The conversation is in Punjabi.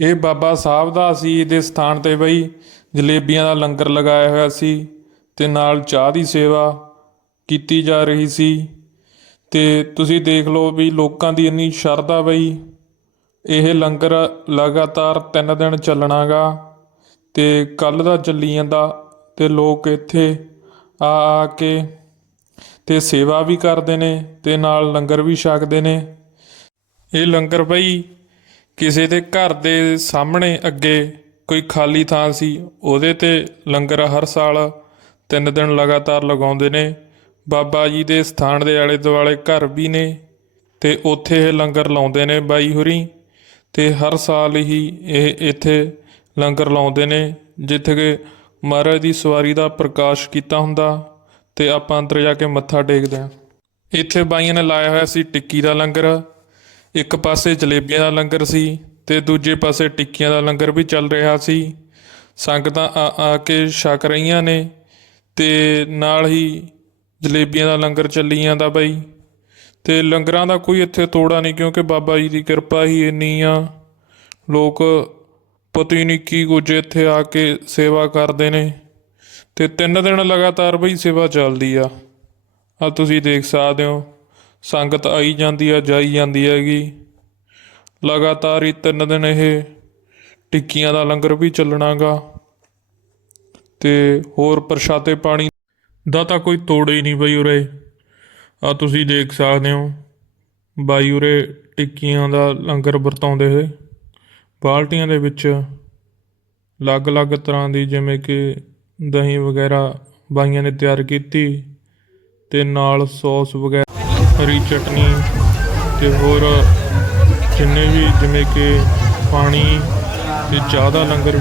ਇਹ ਬਾਬਾ ਸਾਹਿਬ ਦਾ ਸੀ ਦੇ ਸਥਾਨ ਤੇ ਬਈ ਜਲੇਬੀਆਂ ਦਾ ਲੰਗਰ ਲਗਾਇਆ ਹੋਇਆ ਸੀ ਤੇ ਨਾਲ ਚਾਹ ਦੀ ਸੇਵਾ ਕੀਤੀ ਜਾ ਰਹੀ ਸੀ। ਤੇ ਤੁਸੀਂ ਦੇਖ ਲਓ ਵੀ ਲੋਕਾਂ ਦੀ ਇੰਨੀ ਸ਼ਰਧਾ ਬਈ, ਇਹ ਲੰਗਰ ਲਗਾਤਾਰ 3 ਦਿਨ ਚੱਲਣਾਗਾ ਤੇ ਕੱਲ ਦਾ ਚੱਲੀ ਜਾਂਦਾ ਤੇ ਲੋਕ ਇੱਥੇ ਆ ਆ ਕੇ ਤੇ ਸੇਵਾ ਵੀ ਕਰਦੇ ਨੇ ਤੇ ਨਾਲ ਲੰਗਰ ਵੀ ਛਕਦੇ ਨੇ। ਇਹ ਲੰਗਰ ਬਈ ਕਿਸੇ ਦੇ ਘਰ ਦੇ ਸਾਹਮਣੇ ਅੱਗੇ ਕੋਈ ਖਾਲੀ ਥਾਂ ਸੀ, ਉਹਦੇ ਤੇ ਲੰਗਰ ਹਰ ਸਾਲ ਤਿੰਨ ਦਿਨ ਲਗਾਤਾਰ ਲਗਾਉਂਦੇ ਨੇ। ਬਾਬਾ ਜੀ ਦੇ ਸਥਾਨ ਦੇ ਆਲੇ ਦੁਆਲੇ ਘਰ ਵੀ ਨੇ ਤੇ ਉੱਥੇ ਇਹ ਲੰਗਰ ਲਾਉਂਦੇ ਨੇ ਬਾਈ ਹੁਰੀ ਤੇ ਹਰ ਸਾਲ ਹੀ ਇਹ ਇੱਥੇ ਲੰਗਰ ਲਾਉਂਦੇ ਨੇ, ਜਿੱਥੇ ਕਿ ਮਹਾਰਾਜ ਦੀ ਸਵਾਰੀ ਦਾ ਪ੍ਰਕਾਸ਼ ਕੀਤਾ ਹੁੰਦਾ ਤੇ ਆਪਾਂ ਅੰਦਰ ਜਾ ਕੇ ਮੱਥਾ ਟੇਕਦੇ ਹਾਂ। ਇੱਥੇ ਬਾਈਆਂ ਨੇ ਲਾਇਆ ਹੋਇਆ ਸੀ ਟਿੱਕੀ ਦਾ ਲੰਗਰ ਇੱਕ ਪਾਸੇ ਜਲੇਬੀਆਂ ਦਾ ਲੰਗਰ ਸੀ ਤੇ ਦੂਜੇ ਪਾਸੇ ਟਿੱਕੀਆਂ ਦਾ ਲੰਗਰ ਵੀ ਚੱਲ ਰਿਹਾ ਸੀ। ਸੰਗਤਾਂ ਆ ਆ ਕੇ ਛਕ ਰਹੀਆਂ ਨੇ ਤੇ ਨਾਲ ਹੀ ਜਲੇਬੀਆਂ ਦਾ ਲੰਗਰ ਚੱਲੀ ਜਾਂਦਾ ਬਾਈ। ਤੇ ਲੰਗਰਾਂ ਦਾ ਕੋਈ ਇੱਥੇ ਤੋੜਾ ਨਹੀਂ ਕਿਉਂਕਿ ਬਾਬਾ ਜੀ ਦੀ ਕਿਰਪਾ ਹੀ ਇੰਨੀ ਆ। ਲੋਕ ਪਤਾ ਹੀ ਨਹੀਂ ਕੀ ਕੁਝ ਇੱਥੇ ਆ ਕੇ ਸੇਵਾ ਕਰਦੇ ਨੇ। ਤੇ ਤਿੰਨ ਦਿਨ ਲਗਾਤਾਰ ਬਈ ਸੇਵਾ ਚੱਲਦੀ ਆ। ਆ ਤੁਸੀਂ ਦੇਖ ਸਕਦੇ ਹੋ। ਸੰਗਤ ਆਈ ਜਾਂਦੀ ਆ, ਜਾਈ ਜਾਂਦੀ ਹੈਗੀ। ਲਗਾਤਾਰ ਹੀ ਤਿੰਨ ਦਿਨ ਇਹ ਟਿੱਕੀਆਂ ਦਾ ਲੰਗਰ ਵੀ ਚੱਲਣਾਗਾ। ਤੇ ਹੋਰ ਪ੍ਰਸ਼ਾਦੇ ਪਾਣੀ ਦਾ ਤਾਂ ਕੋਈ ਤੋੜ ਹੀ ਨਹੀਂ ਬਈ ਉਰੇ। ਆ ਤੁਸੀਂ ਦੇਖ ਸਕਦੇ ਹੋ ਬਾਈ ਉਰੇ ਟਿੱਕੀਆਂ ਦਾ ਲੰਗਰ ਵਰਤਾਉਂਦੇ ਹੋਏ। ਬਾਲਟੀਆਂ ਦੇ ਵਿੱਚ ਅਲੱਗ-ਅਲੱਗ ਤਰ੍ਹਾਂ ਦੀ ਜਿਵੇਂ ਕਿ ਦਹੀਂ ਵਗੈਰਾ ਬਾਈਆਂ ਨੇ ਤਿਆਰ ਕੀਤੀ ਤੇ ਨਾਲ ਸੌਸ ਵਗੈਰਾ ਹਰੀ ਚਟਨੀ ਤੇ ਹੋਰ ਜਿੰਨੇ ਵੀ ਜਿਵੇਂ ਕਿ ਪਾਣੀ ਤੇ ਚਾਹ ਦਾ ਲੰਗਰ